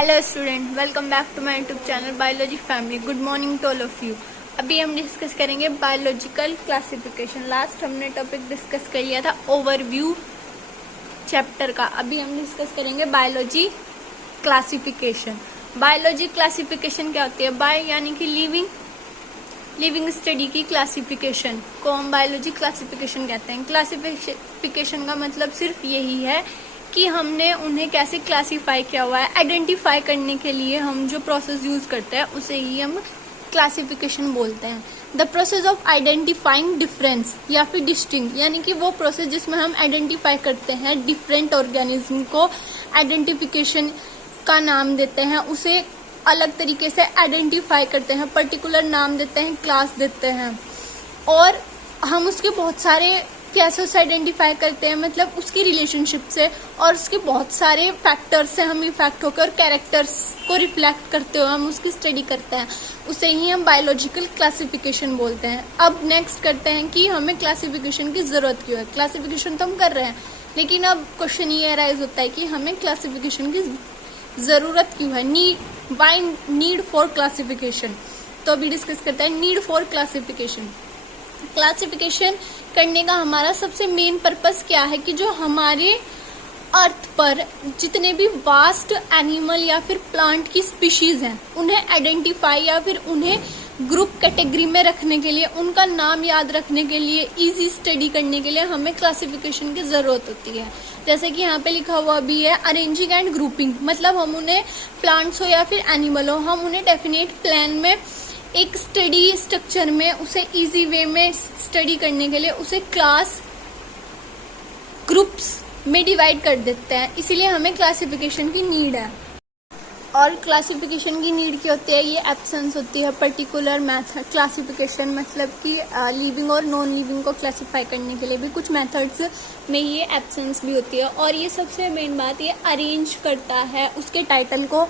Hello student, welcome back to my YouTube channel biology family. Good morning to all of you. अभी हम discuss करेंगे biological classification. Last हमने topic discuss कर लिया था overview chapter का। अभी हम डिस्कस करेंगे बायोलॉजी क्लासिफिकेशन। बायोलॉजी क्लासिफिकेशन क्या होती है? बायो यानी कि लिविंग स्टडी की क्लासिफिकेशन को हम बायोलॉजी क्लासिफिकेशन कहते हैं। क्लासिफिकेशन का मतलब सिर्फ यही है कि हमने उन्हें कैसे क्लासिफाई किया हुआ है। आइडेंटिफाई करने के लिए हम जो प्रोसेस यूज करते हैं उसे ही हम क्लासिफिकेशन बोलते हैं। The process of identifying difference या फिर डिस्टिंक्ट, यानी कि वो प्रोसेस जिसमें हम आइडेंटिफाई करते हैं डिफरेंट ऑर्गेनिज्म को, आइडेंटिफिकेशन का नाम देते हैं, उसे अलग तरीके से आइडेंटिफाई करते हैं, पर्टिकुलर नाम देते हैं, क्लास देते हैं, और हम उसके बहुत सारे कैसे उसे आइडेंटिफाई करते हैं, मतलब उसकी रिलेशनशिप से और उसके बहुत सारे फैक्टर्स से हम इफेक्ट होकर और कैरेक्टर्स को रिफ्लेक्ट करते हुए हम उसकी स्टडी करते हैं। उसे ही हम बायोलॉजिकल क्लासिफिकेशन बोलते हैं। अब नेक्स्ट करते हैं कि हमें क्लासिफिकेशन की जरूरत क्यों है। क्लासिफिकेशन तो हम कर रहे हैं, लेकिन अब क्वेश्चन ये अराइज होता है कि हमें क्लासिफिकेशन की जरूरत क्यों है। Need for classification. तो अभी डिस्कस करते हैं नीड फॉर क्लासिफिकेशन। क्लासिफिकेशन करने का हमारा सबसे मेन पर्पस क्या है कि जो हमारे अर्थ पर जितने भी वास्ट एनिमल या फिर प्लांट की स्पीशीज हैं उन्हें आइडेंटिफाई या फिर उन्हें ग्रुप कैटेगरी में रखने के लिए, उनका नाम याद रखने के लिए, इजी स्टडी करने के लिए हमें क्लासिफिकेशन की जरूरत होती है। जैसे कि यहाँ पे लिखा हुआ भी है अरेंजिंग एंड ग्रुपिंग, मतलब हम उन्हें प्लांट्स हो या फिर एनिमल हो, हम उन्हें डेफिनेट प्लान में एक स्टडी स्ट्रक्चर में उसे इजी वे में स्टडी करने के लिए उसे क्लास ग्रुप्स में डिवाइड कर देते हैं। इसीलिए हमें क्लासिफिकेशन की नीड है। और क्लासिफिकेशन की नीड क्या होती है? ये एब्सेंस होती है पर्टिकुलर मेथड क्लासिफिकेशन, मतलब कि लिविंग और नॉन लिविंग को क्लासिफाई करने के लिए भी कुछ मेथड्स में ये एब्सेंस भी होती है। और ये सबसे मेन बात, ये अरेंज करता है उसके टाइटल को,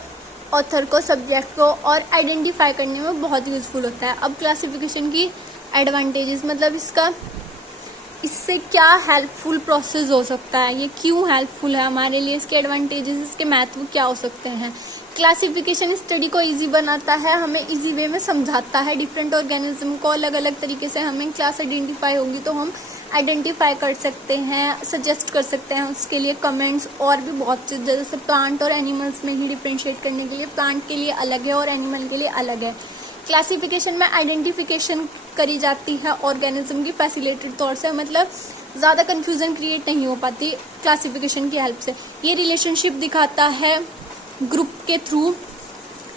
ऑथर को, सब्जेक्ट को, और आइडेंटिफाई करने में बहुत यूजफुल होता है। अब क्लासिफिकेशन की एडवांटेजेस, मतलब इससे क्या हेल्पफुल प्रोसेस हो सकता है, ये क्यों हेल्पफुल है हमारे लिए, इसके एडवांटेजेस, इसके महत्व क्या हो सकते हैं। क्लासिफिकेशन स्टडी को इजी बनाता है, हमें इजी वे में समझाता है डिफरेंट ऑर्गेनिज्म को अलग अलग तरीके से। हमें क्लास आइडेंटिफाई होगी तो हम आइडेंटिफाई कर सकते हैं, सजेस्ट कर सकते हैं उसके लिए कमेंट्स, और भी बहुत चीज़। जैसे प्लांट और एनिमल्स में ही डिफ्रेंशिएट करने के लिए प्लांट के लिए अलग है और एनिमल के लिए अलग है। क्लासिफिकेशन में आइडेंटिफिकेशन करी जाती है ऑर्गेनिज्म की फैसिलिटेड तौर से, मतलब ज़्यादा कन्फ्यूजन क्रिएट नहीं हो पाती क्लासिफिकेशन की हेल्प से। ये रिलेशनशिप दिखाता है ग्रुप के थ्रू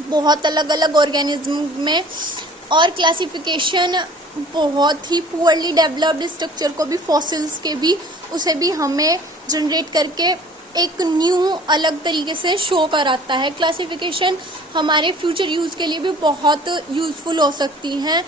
बहुत अलग अलग ऑर्गेनिज्म में। और क्लासिफिकेशन बहुत ही पुअरली डेवलप्ड स्ट्रक्चर को भी, फॉसिल्स के भी, उसे भी हमें जनरेट करके एक न्यू अलग तरीके से शो कराता है। क्लासिफिकेशन हमारे फ्यूचर यूज के लिए भी बहुत यूजफुल हो सकती हैं।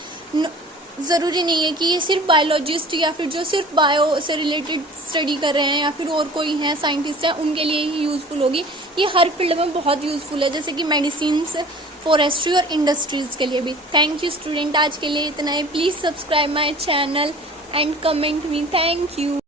ज़रूरी नहीं है कि ये सिर्फ बायोलॉजिस्ट या फिर जो सिर्फ बायो से रिलेटेड स्टडी कर रहे हैं या फिर और कोई हैं साइंटिस्ट हैं उनके लिए ही यूजफुल होगी। ये हर फील्ड में बहुत यूजफुल है, जैसे कि मेडिसिन्स, फॉरेस्ट्री और इंडस्ट्रीज के लिए भी। थैंक यू स्टूडेंट, आज के लिए इतना ही। Please subscribe my channel and comment me. Thank you.